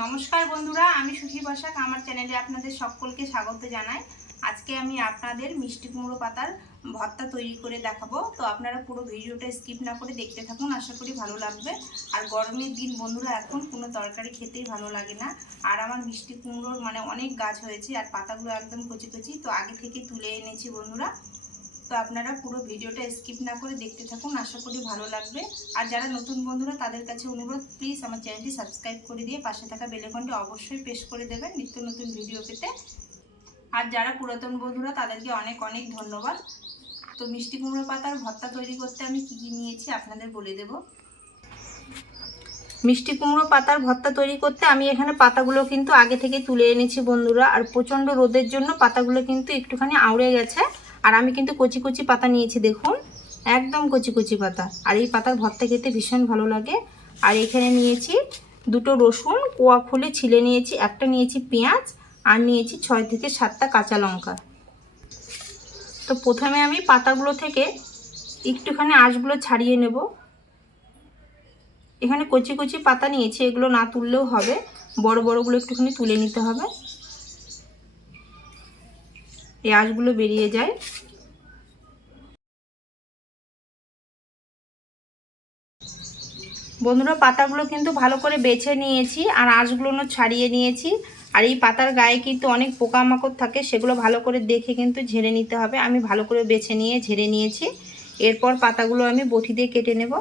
নমস্কার বন্ধুরা, আমি সুখী বসাক, আমার চ্যানেলে আপনাদের সকলকে স্বাগত জানাই। আজকে আমি আপনাদের মিষ্টি কুমড়ো পাতার ভর্তা তৈরি করে দেখাবো। তো আপনারা পুরো ভিডিওটা স্কিপ না করে দেখতে থাকুন, আশা করি ভালো লাগবে। আর গরমের দিন বন্ধুরা, এখন কোনো তরকারি খেতেই ভালো লাগে না। আর আমার মিষ্টি কুমড়োর মানে অনেক গাছ হয়েছে, আর পাতাগুলো একদম কচি কচি। তো আগে থেকে তুলে এনেছি বন্ধুরা। তো আপনারা পুরো ভিডিওটা স্কিপ না করে দেখতে থাকুন, আশা করি ভালো লাগবে। আর যারা নতুন বন্ধুরা, তাদের কাছে অনুরোধ প্লিজ আমার চ্যানেলটি সাবস্ক্রাইব করে দিয়ে পাশে থাকা বেলেকনটি অবশ্যই প্রেস করে দেবেন নিত্য নতুন ভিডিও পেতে। আর যারা পুরাতন বন্ধুরা, তাদেরকে অনেক অনেক ধন্যবাদ। তো মিষ্টি কুমড়ো পাতার ভর্তা তৈরি করতে আমি কী কী নিয়েছি আপনাদের বলে দেব। মিষ্টি কুমড়ো পাতার ভর্তা তৈরি করতে আমি এখানে পাতাগুলো কিন্তু আগে থেকে তুলে এনেছি বন্ধুরা। আর প্রচণ্ড রোদের জন্য পাতাগুলো কিন্তু একটুখানি আউড়ে গেছে। আর আমি কিন্তু কচি কচি পাতা নিয়েছি, দেখুন। একদম কচি কচি পাতা। আর এই পাতার ভর্তা খেতে ভীষণ ভালো লাগে। আর এখানে নিয়েছি দুটো রসুন, কোয়া খুলে ছিলে নিয়েছি, একটা নিয়েছি পেঁয়াজ, আর নিয়েছি ছয় থেকে সাতটা কাঁচা লঙ্কা। তো প্রথমে আমি পাতাগুলো থেকে একটুখানি আঁশগুলো ছাড়িয়ে নেব। এখানে কচি কচি পাতা নিয়েছি, এগুলো না তুললেও হবে। বড় বড়গুলো একটুখানি তুলে নিতে হবে। এই আঁশগুলো বেরিয়ে যায়। বন্ধুরা, পাতাগুলো কিন্তু ভালো করে বেছে নিয়েছি আর আঁশগুলো ছাড়িয়ে নিয়েছি। আর এই পাতার গায়ে কিন্তু অনেক পোকামাকড় থাকে, সেগুলো ভালো করে দেখে কিন্তু ঝেড়ে নিতে হবে। আমি ভালো করে বেছে নিয়ে ঝেড়ে নিয়েছি। এরপর পাতাগুলো আমি বটি দিয়ে কেটে নেব।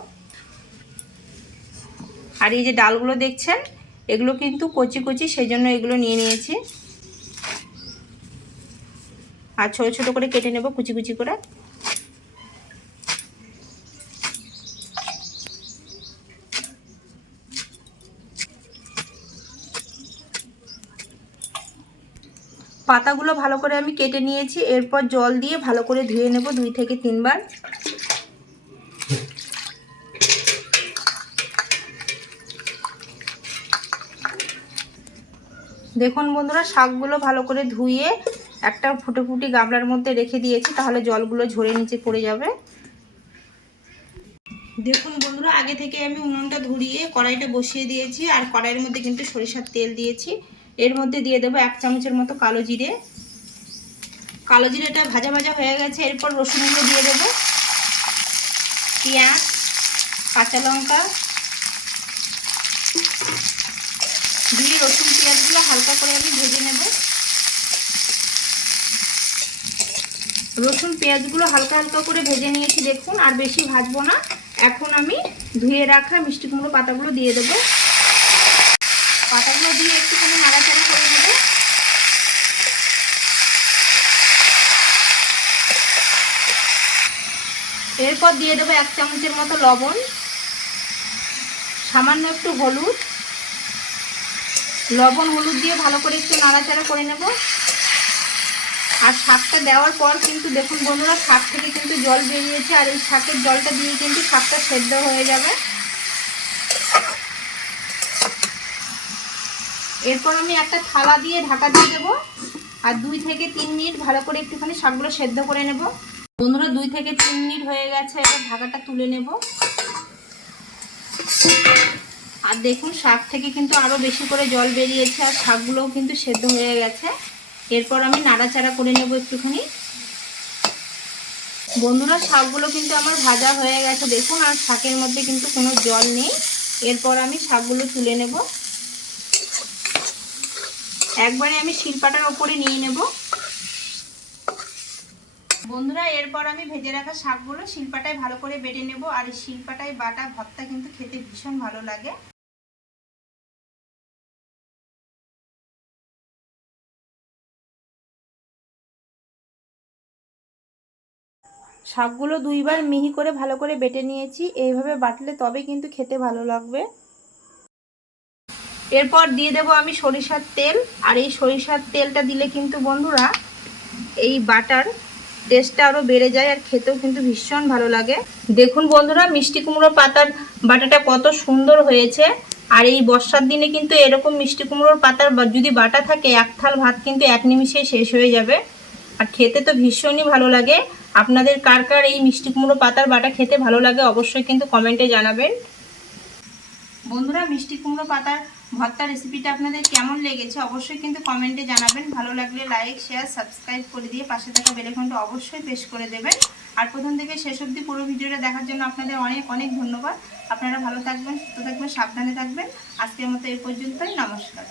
আর এই যে ডালগুলো দেখছেন, এগুলো কিন্তু কচি কচি, সেই জন্য এগুলো নিয়ে নিয়েছি। আর ছোটো ছোটো করে কেটে নেব কুচি কুচি করে। পাতাগুলো ভালো করে আমি কেটে নিয়েছি, এরপর জল দিয়ে ভালো করে ধুয়ে নেব দুই থেকে তিনবার। দেখুন বন্ধুরা, শাকগুলো ভালো করে ধুয়ে একটা ফুটে ফুটি গামলার মধ্যে রেখে দিয়েছি, তাহলে জলগুলো ঝরে নিচে পড়ে যাবে। দেখুন বন্ধুরা, আগে থেকে আমি উনুনটা ধরিয়ে কড়াইটা বসিয়ে দিয়েছি, আর কড়াইয়ের মধ্যে কিন্তু সরিষার তেল দিয়েছি। এর মধ্যে দিয়ে দেবো এক চামচের মতো কালো জিরে। কালো জিরেটা ভাজা ভাজা হয়ে গেছে, এরপর রসুনগুলো দিয়ে দেবো। পেঁয়াজ, কাঁচা লঙ্কা, দিয়ে রসুন পেঁয়াজগুলো হালকা করে আমি ভেজে নেব। রসুন পেঁয়াজগুলো হালকা হালকা করে ভেজে নিয়েছি, দেখুন, আর বেশি ভাজবো না। এখন আমি ধুয়ে রাখা মিষ্টি কুমড়ো পাতাগুলো দিয়ে দেবো। পাতাগুলো দিয়ে একটুখানি নাড়াচাড়া করে নেব। এরপর দিয়ে দেবো এক চামচের মতো লবণ, সামান্য একটু হলুদ। লবণ, হলুদ দিয়ে ভালো করে একটু নাড়াচাড়া করে নেব। আর শাকটা দেওয়ার পর কিন্তু দেখুন বন্ধুরা, শাক থেকে কিন্তু জল বেরিয়েছে, আর এই শাকের জলটা দিয়ে কিন্তু শাকটা সেদ্ধ হয়ে যাবে। এরপর আমি একটা থালা দিয়ে ঢাকা দিয়ে দেবো। আর দুই থেকে তিন মিনিট ভালো করে একটুখানি শাকগুলো সেদ্ধ করে নেব। বন্ধুরা, দুই থেকে তিন মিনিট হয়ে গেছে, এবার ঢাকাটা তুলে নেব। আর দেখুন, শাক থেকে কিন্তু আরও বেশি করে জল বেরিয়েছে, আর শাকগুলোও কিন্তু সেদ্ধ হয়ে গেছে। এরপর আমি নাড়াচাড়া করে নেব একটুখানি। বন্ধুরা, শাকগুলো কিন্তু আমার ভাজা হয়ে গেছে। দেখুন, আর শাকের মধ্যে কিন্তু কোনো জল নেই। এরপর আমি শাকগুলো তুলে নেব। একবারে আমি শিলপাটার ওপরে নিয়ে নেব। বন্ধুরা, এরপর আমি ভেজে রাখা শাকগুলো শিলপাটায় ভালো করে বেটে নেব। আর এই শিলপাটায় বাটা ভর্তা কিন্তু খেতে ভীষণ ভালো লাগে। শাকগুলো দুইবার মিহি করে ভালো করে বেটে নিয়েছি। এইভাবে বাটলে তবে কিন্তু খেতে ভালো লাগবে। এরপর দিয়ে দেব আমি সরিষার তেল। আর এই সরিষার তেলটা দিলে কিন্তু বন্ধুরা, এই বাটার টেস্টটা আরও বেড়ে যায় আর খেতেও কিন্তু ভীষণ ভালো লাগে। দেখুন বন্ধুরা, মিষ্টি কুমড়ো পাতার বাটাটা কত সুন্দর হয়েছে। আর এই বর্ষার দিনে কিন্তু এরকম মিষ্টি কুমড়োর পাতার যদি বাটা থাকে, এক থাল ভাত কিন্তু এক নিমিষে শেষ হয়ে যাবে। আর খেতে তো ভীষণই ভালো লাগে। আপনাদের কার কার এই মিষ্টি কুমড়ো পাতার বাটা খেতে ভালো লাগে অবশ্যই কিন্তু কমেন্টে জানাবেন। বন্ধুরা মিষ্টি কুমড়ো পাতার ভর্তা রেসিপিটা আপনাদের কেমন লেগেছে অবশ্যই কিন্তু কমেন্টে জানাবেন। ভালো লাগলে লাইক শেয়ার সাবস্ক্রাইব করে দিয়ে পাশে থাকা বেলেখনটা অবশ্যই পেশ করে দেবেন। আর প্রথম থেকে শেষ অবধি পুরো ভিডিওটা দেখার জন্য আপনাদের অনেক অনেক ধন্যবাদ। আপনারা ভালো থাকবেন, সুস্থ থাকবেন, সাবধানে থাকবেন। আজকের মতো এই পর্যন্তই। নমস্কার।